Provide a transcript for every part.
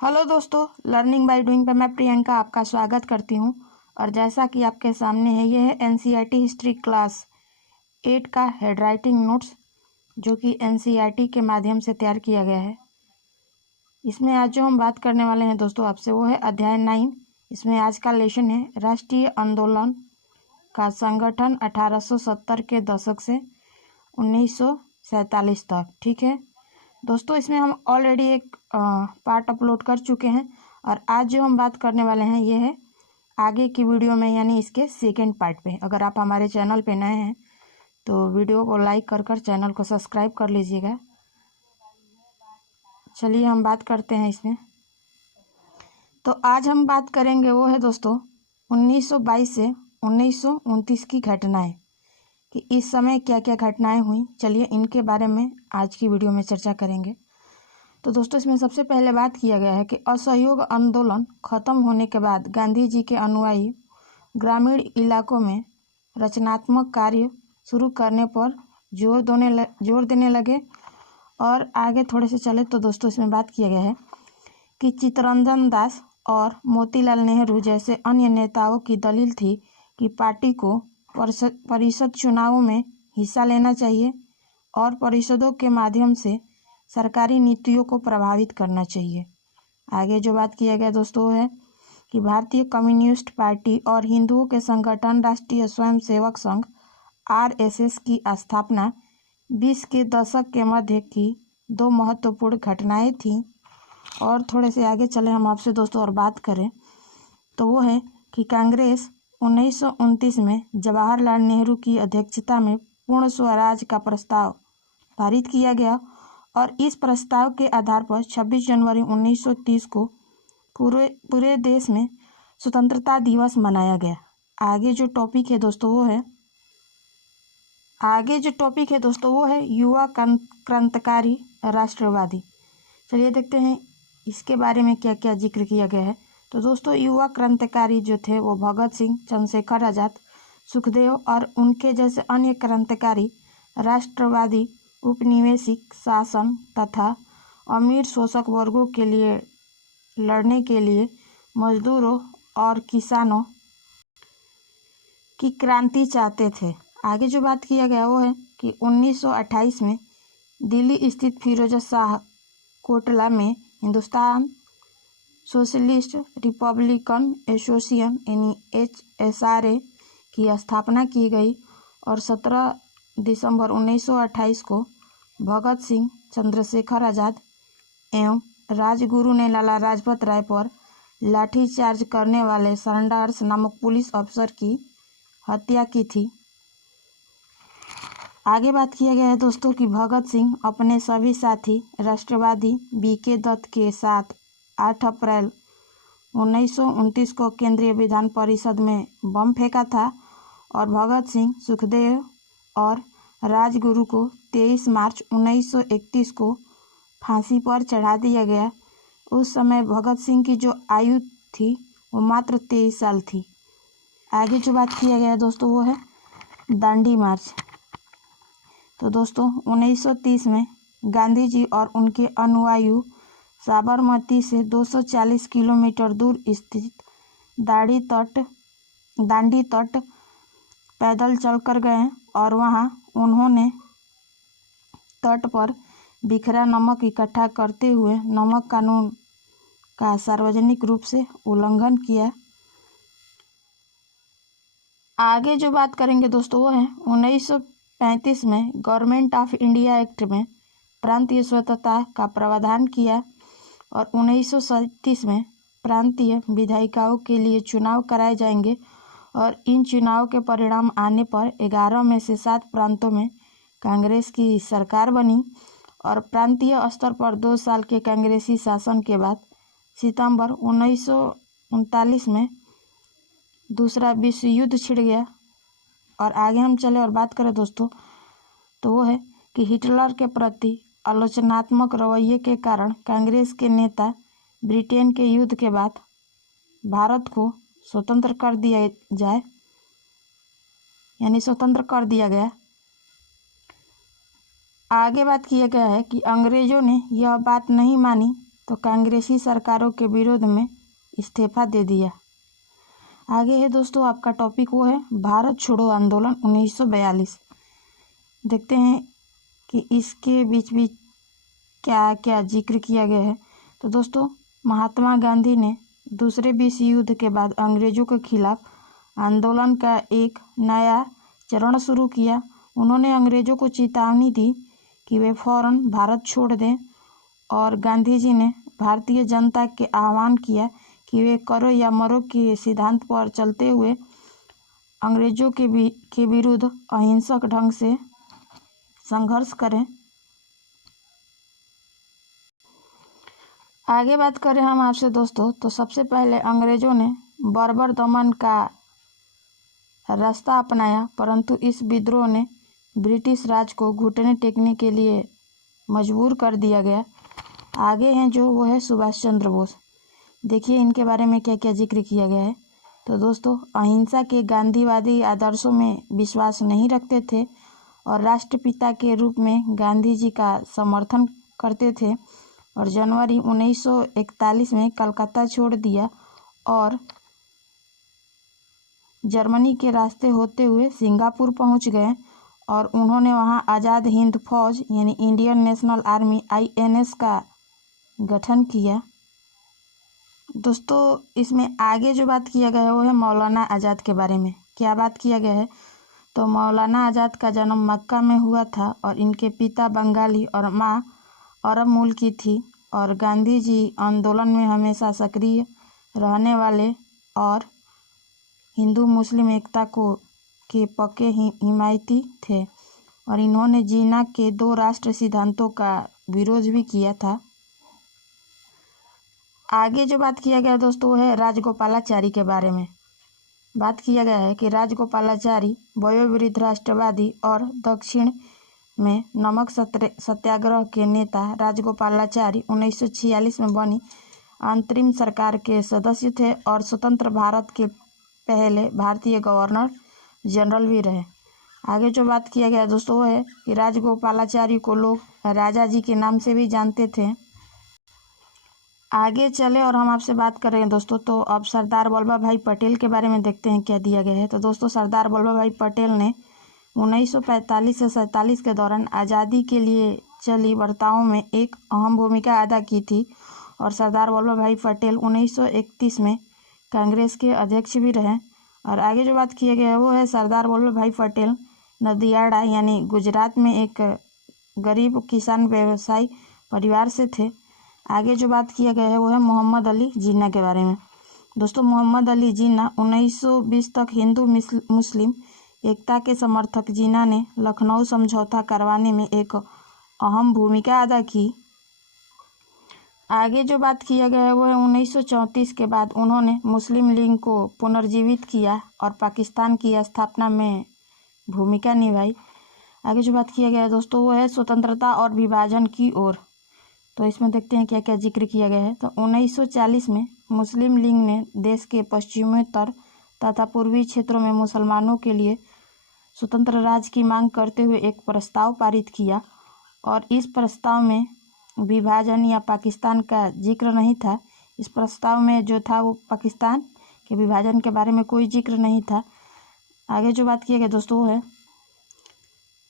Hello दोस्तों, learning by doing पे मैं प्रियंका आपका स्वागत करती हूँ। और जैसा कि आपके सामने है, ये है एनसीईआरटी हिस्ट्री क्लास 8 का हैंडराइटिंग नोट्स, जो कि एनसीईआरटी के माध्यम से तैयार किया गया है। इसमें आज जो हम बात करने वाले हैं दोस्तों आपसे, वो है अध्याय 9। इसमें आज का लेसन है राष्ट्रीय आंदोलन का संगठन 1870 के दशक से 1947 तक। ठीक है दोस्तों, इसमें हम ऑलरेडी एक पार्ट अपलोड कर चुके हैं और आज जो हम बात करने वाले हैं ये है आगे की वीडियो में, यानी इसके सेकेंड पार्ट पे। अगर आप हमारे चैनल पे नए हैं तो वीडियो को लाइक कर चैनल को सब्सक्राइब कर लीजिएगा। चलिए हम बात करते हैं इसमें। तो आज हम बात करेंगे वो है दोस्तों 1922 से 1929 की घटनाएं, कि इस समय क्या क्या घटनाएं हुई। चलिए इनके बारे में आज की वीडियो में चर्चा करेंगे। तो दोस्तों, इसमें सबसे पहले बात किया गया है कि असहयोग आंदोलन खत्म होने के बाद गांधी जी के अनुयायी ग्रामीण इलाकों में रचनात्मक कार्य शुरू करने पर जोर देने लगे। और आगे थोड़े से चले तो दोस्तों, इसमें बात किया गया है कि चित्तरंजन दास और मोतीलाल नेहरू जैसे अन्य नेताओं की दलील थी कि पार्टी को परिषद चुनावों में हिस्सा लेना चाहिए और परिषदों के माध्यम से सरकारी नीतियों को प्रभावित करना चाहिए। आगे जो बात किया गया दोस्तों वो है कि भारतीय कम्युनिस्ट पार्टी और हिंदुओं के संगठन राष्ट्रीय स्वयंसेवक संघ आरएसएस की स्थापना 20 के दशक के मध्य की दो महत्वपूर्ण घटनाएं थीं। और थोड़े से आगे चले हम आपसे दोस्तों और बात करें तो वो है कि कांग्रेस 1929 में जवाहरलाल नेहरू की अध्यक्षता में पूर्ण स्वराज का प्रस्ताव पारित किया गया और इस प्रस्ताव के आधार पर 26 जनवरी 1930 को पूरे देश में स्वतंत्रता दिवस मनाया गया। आगे जो टॉपिक है दोस्तों वो है युवा क्रांतिकारी राष्ट्रवादी। चलिए देखते हैं इसके बारे में क्या क्या जिक्र किया गया है। तो दोस्तों, युवा क्रांतिकारी जो थे वो भगत सिंह, चंद्रशेखर आजाद, सुखदेव और उनके जैसे अन्य क्रांतिकारी राष्ट्रवादी औपनिवेशिक शासन तथा अमीर शोषक वर्गों के लिए लड़ने के लिए मजदूरों और किसानों की क्रांति चाहते थे। आगे जो बात किया गया वो है कि 1928 में दिल्ली स्थित फिरोज शाह कोटला में हिंदुस्तान सोशलिस्ट रिपब्लिकन एसोसिएशन यानी HSRA की स्थापना की गई और 17 दिसंबर 1928 को भगत सिंह, चंद्रशेखर आजाद एवं राजगुरु ने लाला लाजपत राय पर लाठीचार्ज करने वाले सैंडर्स नामक पुलिस अफसर की हत्या की थी। आगे बात किया गया है दोस्तों कि भगत सिंह अपने सभी साथी राष्ट्रवादी BK दत्त के साथ 8 अप्रैल 1929 को केंद्रीय विधान परिषद में बम फेंका था और भगत सिंह, सुखदेव और राजगुरु को 23 मार्च 1931 को फांसी पर चढ़ा दिया गया। उस समय भगत सिंह की जो आयु थी वो मात्र 23 साल थी। आगे जो बात किया गया दोस्तों वो है दांडी मार्च। तो दोस्तों 1930 में गांधी जी और उनके अनुयायी साबरमती से 240 किलोमीटर दूर स्थित दांडी तट पैदल चलकर गए और वहां उन्होंने तट पर बिखरा नमक इकट्ठा करते हुए नमक कानून का सार्वजनिक रूप से उल्लंघन किया। आगे जो बात करेंगे दोस्तों वो है 1935 में गवर्नमेंट ऑफ इंडिया एक्ट में प्रांतीय स्वतंत्रता का प्रावधान किया और 1937 में प्रांतीय विधायिकाओं के लिए चुनाव कराए जाएंगे और इन चुनाव के परिणाम आने पर 11 में से 7 प्रांतों में कांग्रेस की सरकार बनी और प्रांतीय स्तर पर 2 साल के कांग्रेसी शासन के बाद सितंबर 1939 में दूसरा विश्व युद्ध छिड़ गया। और आगे हम चले और बात करें दोस्तों तो वो है कि हिटलर के प्रति आलोचनात्मक रवैये के कारण कांग्रेस के नेता ब्रिटेन के युद्ध के बाद भारत को स्वतंत्र कर दिया गया। आगे बात किया गया है कि अंग्रेजों ने यह बात नहीं मानी तो कांग्रेसी सरकारों के विरोध में इस्तीफा दे दिया। आगे है दोस्तों आपका टॉपिक, वो है भारत छोड़ो आंदोलन 1942। देखते हैं कि इसके बीच बीच क्या क्या जिक्र किया गया है। तो दोस्तों महात्मा गांधी ने दूसरे विश्व युद्ध के बाद अंग्रेजों के खिलाफ आंदोलन का एक नया चरण शुरू किया। उन्होंने अंग्रेजों को चेतावनी दी कि वे फौरन भारत छोड़ दें और गांधी जी ने भारतीय जनता के आह्वान किया कि वे करो या मरो के सिद्धांत पर चलते हुए अंग्रेजों के विरुद्ध अहिंसक ढंग से संघर्ष करें। आगे बात करें हम आपसे दोस्तों, तो सबसे पहले अंग्रेजों ने बर्बर दमन का रास्ता अपनाया, परंतु इस विद्रोह ने ब्रिटिश राज को घुटने टेकने के लिए मजबूर कर दिया गया। आगे हैं जो वो है सुभाष चंद्र बोस। देखिए इनके बारे में क्या क्या जिक्र किया गया है। तो दोस्तों अहिंसा के गांधीवादी आदर्शों में विश्वास नहीं रखते थे और राष्ट्रपिता के रूप में गांधी जी का समर्थन करते थे और जनवरी 1941 में कलकत्ता छोड़ दिया और जर्मनी के रास्ते होते हुए सिंगापुर पहुंच गए और उन्होंने वहां आज़ाद हिंद फौज यानी इंडियन नेशनल आर्मी INS का गठन किया। दोस्तों इसमें आगे जो बात किया गया है वो है मौलाना आज़ाद के बारे में। क्या बात किया गया है, तो मौलाना आज़ाद का जन्म मक्का में हुआ था और इनके पिता बंगाली और माँ अरब मूल की थी और गांधी जी आंदोलन में हमेशा सक्रिय रहने वाले और हिंदू मुस्लिम एकता के पक्के हिमायती थे और इन्होंने जिन्ना के 2 राष्ट्र सिद्धांतों का विरोध भी किया था। आगे जो बात किया गया दोस्तों वो है राजगोपालाचारी के बारे में। बात किया गया है कि राजगोपालाचारी वयोवृद्ध राष्ट्रवादी और दक्षिण में नमक सत्याग्रह के नेता राजगोपालाचारी 1946 में बनी अंतरिम सरकार के सदस्य थे और स्वतंत्र भारत के पहले भारतीय गवर्नर जनरल भी रहे। आगे जो बात किया गया दोस्तों वो है कि राजगोपालाचारी को लोग राजा जी के नाम से भी जानते थे। आगे चले और हम आपसे बात कर रहे हैं दोस्तों, तो अब सरदार वल्लभ भाई पटेल के बारे में देखते हैं क्या दिया गया है। तो दोस्तों सरदार वल्लभ भाई पटेल ने 1945 से 47 के दौरान आज़ादी के लिए चली वार्ताओं में एक अहम भूमिका अदा की थी और सरदार वल्लभ भाई पटेल 1931 में कांग्रेस के अध्यक्ष भी रहे। और आगे जो बात किया गया है वो है सरदार वल्लभ भाई पटेल नदियाड़ा यानी गुजरात में एक गरीब किसान व्यवसायी परिवार से थे। आगे जो बात किया गया है वो है मोहम्मद अली जिन्ना के बारे में। दोस्तों मोहम्मद अली जिन्ना 1920 तक हिंदू मुस्लिम एकता के समर्थक जिन्ना ने लखनऊ समझौता करवाने में एक अहम भूमिका अदा की। आगे जो बात किया गया है वो है 1934 के बाद उन्होंने मुस्लिम लीग को पुनर्जीवित किया और पाकिस्तान की स्थापना में भूमिका निभाई। आगे जो बात किया गया है दोस्तों वो है स्वतंत्रता और विभाजन की ओर। तो इसमें देखते हैं क्या क्या जिक्र किया गया है। तो 1940 में मुस्लिम लीग ने देश के पश्चिमोत्तर तथा पूर्वी क्षेत्रों में मुसलमानों के लिए स्वतंत्र राज्य की मांग करते हुए एक प्रस्ताव पारित किया और इस प्रस्ताव में विभाजन या पाकिस्तान का जिक्र नहीं था। इस प्रस्ताव में जो था वो पाकिस्तान के विभाजन के बारे में कोई जिक्र नहीं था। आगे जो बात किया गया दोस्तों वो है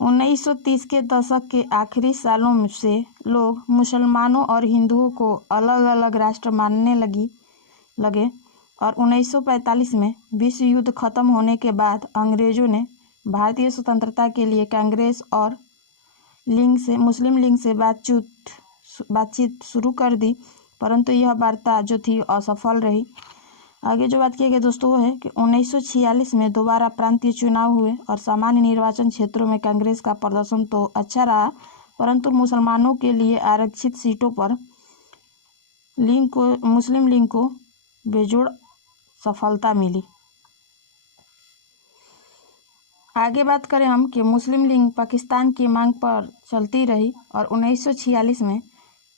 1930 के दशक के आखिरी सालों से लोग मुसलमानों और हिंदुओं को अलग अलग राष्ट्र मानने लगे और 1945 में विश्व युद्ध खत्म होने के बाद अंग्रेजों ने भारतीय स्वतंत्रता के लिए कांग्रेस और मुस्लिम लीग से बातचीत शुरू कर दी, परंतु यह वार्ता जो थी असफल रही। आगे जो बात किया गया दोस्तों वो है कि 1946 में दोबारा प्रांतीय चुनाव हुए और सामान्य निर्वाचन क्षेत्रों में कांग्रेस का प्रदर्शन तो अच्छा रहा, परंतु मुसलमानों के लिए आरक्षित सीटों पर मुस्लिम लीग को बेजोड़ सफलता मिली। आगे बात करें हम कि मुस्लिम लीग पाकिस्तान की मांग पर चलती रही और 1946 में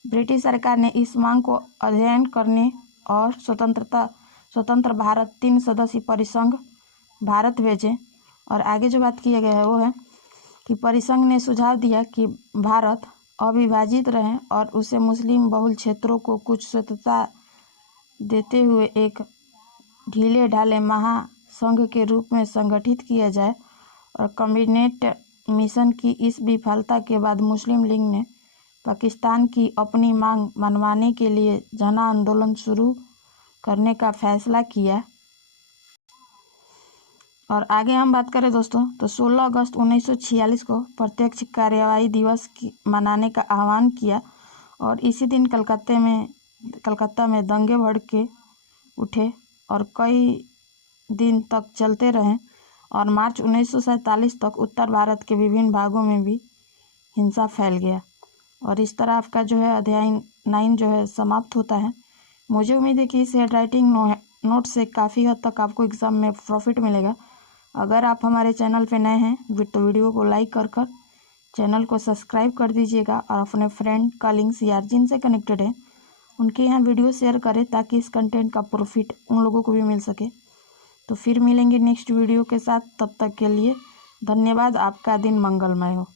ब्रिटिश सरकार ने इस मांग को अध्ययन करने और स्वतंत्र भारत 3 सदस्यीय परिसंघ भारत भेजे। और आगे जो बात किया गया है वो है कि परिसंघ ने सुझाव दिया कि भारत अविभाजित रहें और उसे मुस्लिम बहुल क्षेत्रों को कुछ स्वतंत्रता देते हुए एक ढीले ढाले महासंघ के रूप में संगठित किया जाए। और कैबिनेट मिशन की इस विफलता के बाद मुस्लिम लीग ने पाकिस्तान की अपनी मांग मनवाने के लिए जन आंदोलन शुरू करने का फैसला किया। और आगे हम बात करें दोस्तों, तो 16 अगस्त 1946 को प्रत्यक्ष कार्यवाही दिवस मनाने का आह्वान किया और इसी दिन कलकत्ता में दंगे भड़के उठे और कई दिन तक चलते रहे। और मार्च 1947 तक उत्तर भारत के विभिन्न भागों में भी हिंसा फैल गया। और इस तरह आपका जो है अध्याय 9 जो है समाप्त होता है। मुझे उम्मीद है कि इस हेड राइटिंग नोट से काफ़ी हद तक आपको एग्ज़ाम में प्रॉफिट मिलेगा। अगर आप हमारे चैनल पे नए हैं तो वीडियो को लाइक कर चैनल को सब्सक्राइब कर दीजिएगा और अपने फ्रेंड कॉलिंग्स या जिनसे कनेक्टेड है उनके यहाँ वीडियो शेयर करें ताकि इस कंटेंट का प्रॉफिट उन लोगों को भी मिल सके। तो फिर मिलेंगे नेक्स्ट वीडियो के साथ, तब तक के लिए धन्यवाद। आपका दिन मंगलमय हो।